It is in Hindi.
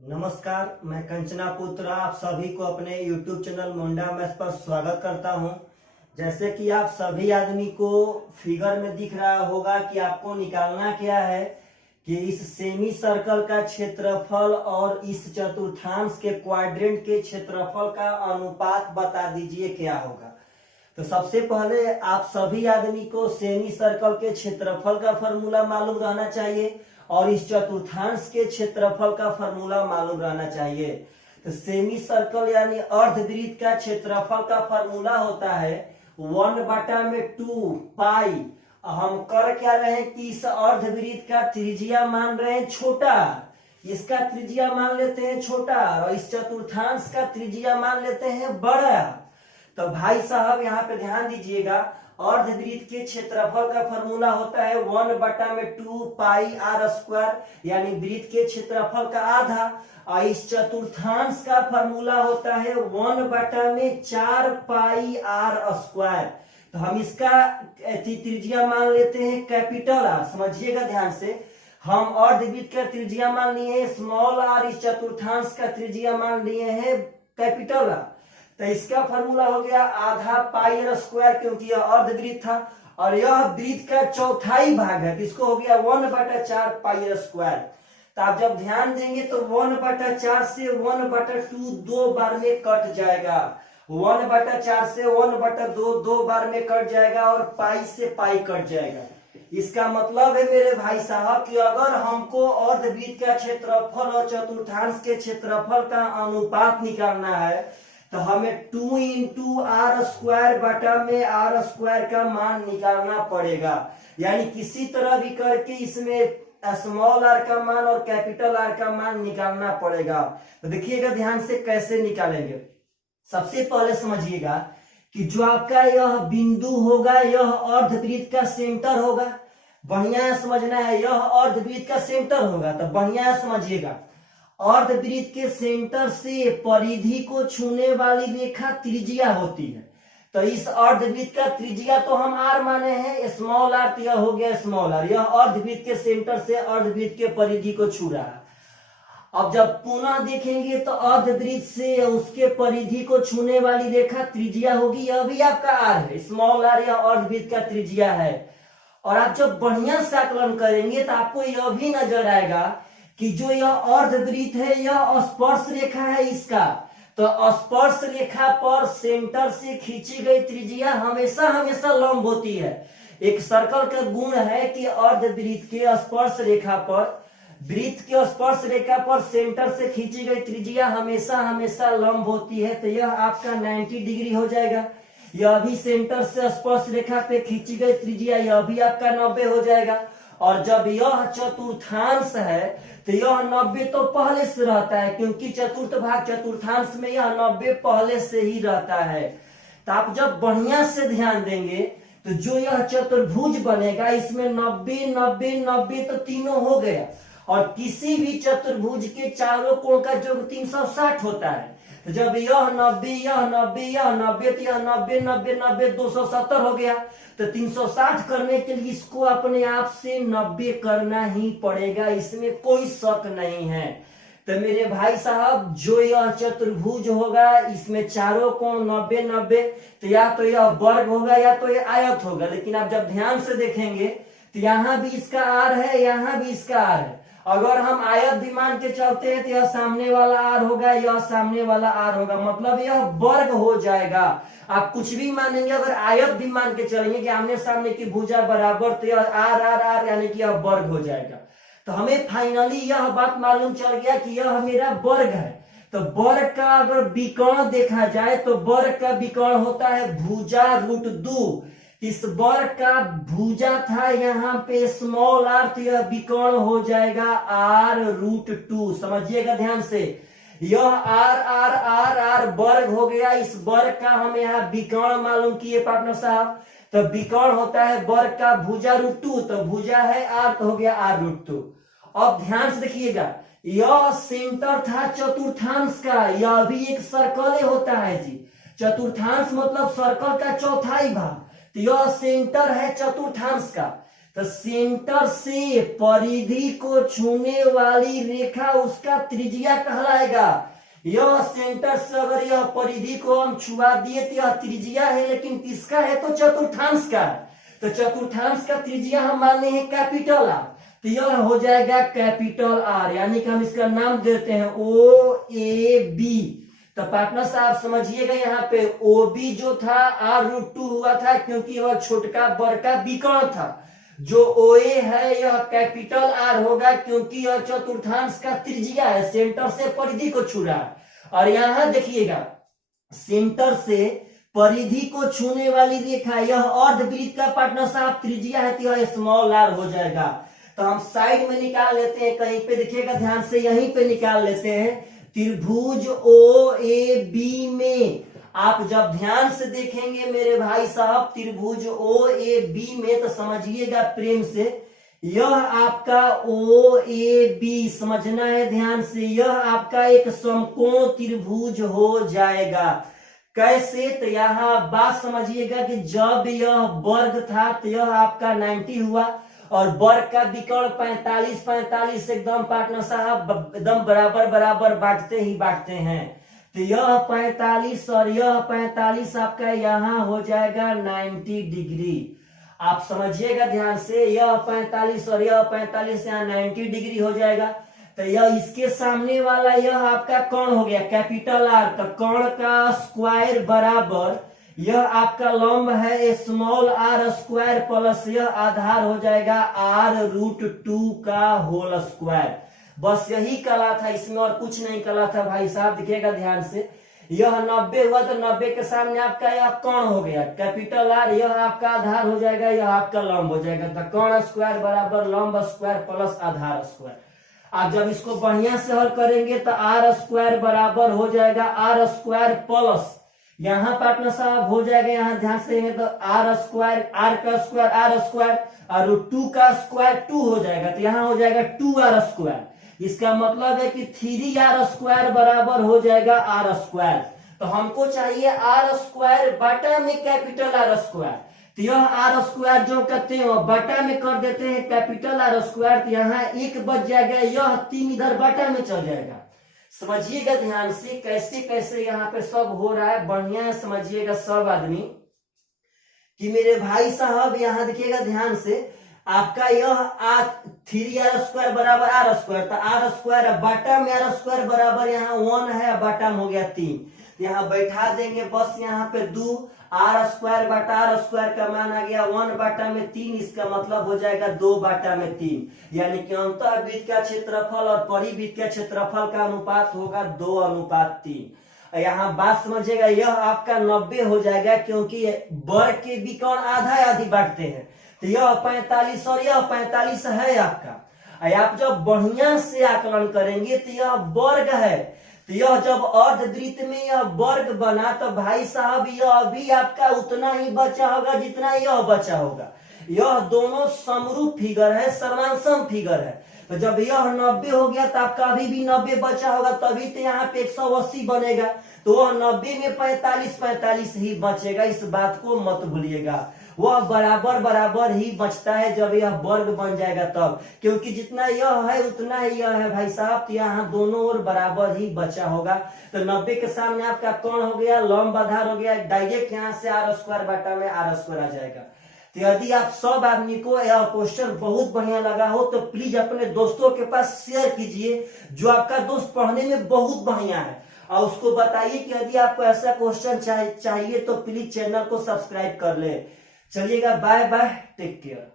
नमस्कार, मैं कंचना पुत्र आप सभी को अपने YouTube चैनल मुंडा मैथ्स पर स्वागत करता हूं। जैसे कि आप सभी आदमी को फिगर में दिख रहा होगा कि आपको निकालना क्या है कि इस सेमी सर्कल का क्षेत्रफल और इस चतुर्थांश के क्वाड्रेंट के क्षेत्रफल का अनुपात बता दीजिए क्या होगा। तो सबसे पहले आप सभी आदमी को सेमी सर्कल के क्षेत्रफल का फॉर्मूला मालूम रहना चाहिए और इस चतुर्थांश के क्षेत्रफल का फॉर्मूला मालूम रहना चाहिए। तो सेमी सर्कल यानी अर्धवृत्त का क्षेत्रफल का फॉर्मूला होता है 1/2 पाई। हम कर क्या रहे हैं कि इस अर्धवृत्त का त्रिज्या मान रहे हैं छोटा, इसका त्रिज्या मान लेते हैं छोटा और इस चतुर्थांश का त्रिज्या मान लेते हैं बड़ा। तो भाई साहब यहाँ पे ध्यान दीजिएगा, अर्धवृत्त के क्षेत्रफल का फॉर्मूला होता है 1/2 पाई आर स्क्वायर यानी वृत्त के क्षेत्रफल का आधा और इस चतुर्थांश का फॉर्मूला होता है 1/4 पाई आर स्क्वायर। तो हम इसका त्रिज्या मान लेते हैं कैपिटल आर। समझिएगा ध्यान से, हम अर्धवृत्त का त्रिज्या मान लिए हैं स्मॉल आर, इस चतुर्थांश का त्रिज्या मान लिए हैं कैपिटल आर। तो इसका फॉर्मूला हो गया आधा पाई आर स्क्वायर, क्योंकि यह अर्धवृत्त था और यह वृत्त का चौथाई भाग है, इसको हो गया 1/4 पाई आर स्क्वायर। तो आप जब ध्यान देंगे तो 1/4 से 1/2 दो बार में कट जाएगा, 1/4 से 1/2 दो बार में कट जाएगा और पाई से पाई कट जाएगा। इसका मतलब है मेरे भाई साहब कि अगर हमको अर्धवृत्त का क्षेत्रफल और चतुर्थांश के क्षेत्रफल का अनुपात निकालना है तो हमें 2 × आर स्क्वायर बटा में आर स्क्वायर का मान निकालना पड़ेगा। यानी किसी तरह भी करके इसमें स्मॉल आर का मान और कैपिटल आर का मान निकालना पड़ेगा। तो देखिएगा ध्यान से कैसे निकालेंगे। सबसे पहले समझिएगा कि जो आपका यह बिंदु होगा यह अर्धवृत्त का सेंटर होगा। बढ़िया समझना है, यह अर्धवृत्त का सेंटर होगा। तो बढ़िया समझिएगा, अर्धवृत्त के सेंटर से परिधि को छूने वाली रेखा त्रिज्या होती है। तो इस अर्धवृत्त का त्रिज्या तो हम आर माने हैं, स्मॉल आर, तो यह हो गया स्मॉल आर। यह अर्धवृत्त के सेंटर से अर्धवृत्त के परिधि को छू रहा है। अब जब पुनः देखेंगे तो अर्धवृत्त से उसके परिधि को छूने वाली रेखा त्रिज्या होगी, यह भी आपका आर है, स्मॉल आर, यह अर्धवृत्त का त्रिज्या है। और आप जब बढ़िया से आकलन करेंगे तो आपको यह भी नजर आएगा कि जो यह अर्धवृत्त है यह स्पर्श रेखा है इसका। तो स्पर्श रेखा पर सेंटर से खींची गई त्रिज्या हमेशा हमेशा लंब होती है। एक सर्कल का गुण है कि अर्धवृत्त के स्पर्श रेखा पर, वृत्त के स्पर्श रेखा पर सेंटर से खींची गई त्रिज्या हमेशा हमेशा लंब होती है। तो यह आपका 90 डिग्री हो जाएगा। यह भी सेंटर से स्पर्श रेखा पे खींची गई त्रिज्या, यह भी आपका 90 हो जाएगा। और जब यह चतुर्थांश है तो यह 90 तो पहले से रहता है, क्योंकि चतुर्थ भाग चतुर्थांश में यह 90 पहले से ही रहता है। तो आप जब बढ़िया से ध्यान देंगे तो जो यह चतुर्भुज बनेगा इसमें 90 90 90 तो तीनों हो गया। और किसी भी चतुर्भुज के चारों कोण का जो 360 होता है। तो जब यह 90 यह 90 यह 90 तो यह 90 90 90 270 हो गया। तो 360 करने के लिए इसको अपने आप से 90 करना ही पड़ेगा, इसमें कोई शक नहीं है। तो मेरे भाई साहब, जो यह चतुर्भुज होगा इसमें चारों कोण 90 90, तो या तो यह वर्ग होगा या तो यह आयत होगा। लेकिन आप जब ध्यान से देखेंगे तो यहाँ भी इसका आर है, यहाँ भी इसका आर है। अगर हम आयत भी मान के चलते हैं तो यह सामने वाला आर होगा, यह सामने वाला आर होगा, मतलब यह वर्ग हो जाएगा। आप कुछ भी मानेंगे, अगर आयत भी मान के चलेंगे कि आमने सामने की भुजा बराबर, तो यह आर आर आर यानी कि यह वर्ग हो जाएगा। तो हमें फाइनली यह बात मालूम चल गया कि यह मेरा वर्ग है। तो वर्ग का अगर विकर्ण देखा जाए तो वर्ग का विकर्ण होता है भुजा √2। इस वर्ग का भुजा था यहाँ पे स्मॉल आर, तो यह विकर्ण हो जाएगा r√2। समझिएगा ध्यान से, यह आर आर आर आर वर्ग हो गया। इस वर्ग का हम यहाँ विकर्ण मालूम किए पार्टनर साहब। तो विकर्ण होता है वर्ग का भुजा √2, तो भुजा है आर, तो हो गया r√2। अब ध्यान से देखिएगा, यह सेंटर था चतुर्थांश का, यह भी एक सर्कल होता है जी। चतुर्थांश मतलब सर्कल का चौथाई भाग, तो यह सेंटर है चतुर्थांश का। तो सेंटर से परिधि को छूने वाली रेखा उसका त्रिज्या कहलाएगा। यह सेंटर से अगर यह परिधि को हम छुआ दिए तो यह त्रिज्या है, लेकिन किसका है? तो चतुर्थांश का। तो चतुर्थांश का त्रिज्या हम माने हैं कैपिटल आर, तो यह हो जाएगा कैपिटल आर, यानी कि हम इसका नाम देते हैं ओ ए बी। तो पार्टनर साहब समझिएगा, यहाँ पे ओ बी जो था r√2 हुआ था क्योंकि वह छोटका बड़का विकर्ण था। जो ओ ए है यह कैपिटल आर होगा क्योंकि यह चतुर्थांश का त्रिज्या है, सेंटर से परिधि को छू रहा है। और यहाँ देखिएगा, सेंटर से परिधि को छूने वाली रेखा यह अर्धवृत्त का पार्टनर साहब त्रिज्या है, तो यह स्मॉल आर हो जाएगा। तो हम साइड में निकाल लेते हैं, कहीं पे देखिएगा ध्यान से, यहीं पे निकाल लेते हैं। त्रिभुज ओ ए बी में आप जब ध्यान से देखेंगे मेरे भाई साहब, त्रिभुज ओ ए बी में, तो समझिएगा प्रेम से, यह आपका ओ ए बी समझना है ध्यान से, यह आपका एक समकोण त्रिभुज हो जाएगा। कैसे? तो यहाँ बात समझिएगा कि जब यह वर्ग था तो यह आपका 90 हुआ, और वर्ग का विकर्ण 45 एकदम पार्टनर साहब एकदम बराबर बराबर बांटते ही बांटते हैं। तो यह 45 और यह 45 आपका यहाँ हो जाएगा 90 डिग्री। आप समझिएगा ध्यान से, यह 45 और यह 45 यहाँ 90 डिग्री हो जाएगा। तो यह इसके सामने वाला यह आपका कोण हो गया कैपिटल आर, तो कोण का स्क्वायर बराबर यह आपका लंब है स्मॉल आर स्क्वायर प्लस यह आधार हो जाएगा r√2 का होल स्क्वायर। बस यही कला था इसमें, और कुछ नहीं कला था भाई साहब। दिखेगा ध्यान से, यह 90 हुआ तो 90 के सामने आपका यह कोण हो गया कैपिटल आर, यह आपका आधार हो जाएगा, यह आपका लंब हो जाएगा। तो कोण स्क्वायर बराबर लंब स्क्वायर प्लस आधार स्क्वायर। आप जब इसको बढ़िया से हल करेंगे तो आर स्क्वायर बराबर हो जाएगा आर स्क्वायर प्लस, यहाँ पार्टनर साहब हो जाएगा, यहाँ ध्यान से देंगे तो आर स्क्वायर, आर का स्क्वायर आर स्क्वायर, और 2 का स्क्वायर 2 हो जाएगा, तो यहाँ हो जाएगा 2r स्क्वायर। इसका मतलब है कि 3r स्क्वायर बराबर हो जाएगा आर स्क्वायर। तो हमको चाहिए आर स्क्वायर बटा में कैपिटल आर स्क्वायर, तो यह आर स्क्वायर जो करते हैं बटा में कर देते हैं कैपिटल आर स्क्वायर, तो यहाँ 1 बच जाएगा, यह 3 इधर बटा में चल जाएगा। समझिएगा ध्यान से कैसे कैसे यहाँ पे सब हो रहा है, बढ़िया समझिएगा सब आदमी कि मेरे भाई साहब यहाँ देखिएगा ध्यान से, आपका यह 3r स्क्वायर बराबर आर स्क्वायर, तो आर स्क्वायर बटा में आर स्क्वायर बराबर यहाँ 1 है, बटा में हो गया 3, यहाँ बैठा देंगे बस यहाँ पे 2, आर स्क्वायर बटा आर स्क्वायर का मान आ गया 1 बटा में 3, इसका मतलब हो जाएगा 2 बटा में 3, यानी कि अंतःवृत्त का क्षेत्रफल और परिवृत्त का क्षेत्रफल का अनुपात होगा 2:3। यहाँ बात समझिएगा, यह आपका 90 हो जाएगा क्योंकि वर्ग के विकर्ण आधा आधी बांटते हैं, तो यह 45 और यह 45 है आपका। आप जब बढ़िया से आकलन करेंगे तो यह वर्ग है, तो यह जब अर्धवृत्त में यह वर्ग बना तो भाई साहब यह अभी आपका उतना ही बचा होगा जितना यह बचा होगा। यह दोनों समरूप फिगर है, समांसम फिगर है, तो जब यह 90 हो गया तो आपका अभी भी 90 बचा होगा, तभी तो यहाँ पे 180 बनेगा, तो वह 90 में 45 ही बचेगा, इस बात को मत भूलिएगा। वह बराबर बराबर ही बचता है जब यह वर्ग बन जाएगा तब, क्योंकि जितना यह है उतना ही यह है भाई साहब, तो यहाँ दोनों ओर बराबर ही बचा होगा। तो 90 के सामने आपका कोण हो गया, लंब आधार हो गया, डायरेक्ट यहाँ से आर स्क्वायर बटा में आर स्क्वायर आ जाएगा। तो यदि आप सब आदमी को यह क्वेश्चन बहुत बढ़िया लगा हो तो प्लीज अपने दोस्तों के पास शेयर कीजिए, जो आपका दोस्त पढ़ने में बहुत बढ़िया है, और उसको बताइए कि यदि आपको ऐसा क्वेश्चन चाहिए तो प्लीज चैनल को सब्सक्राइब कर ले। चलिएगा, बाय बाय, टेक केयर।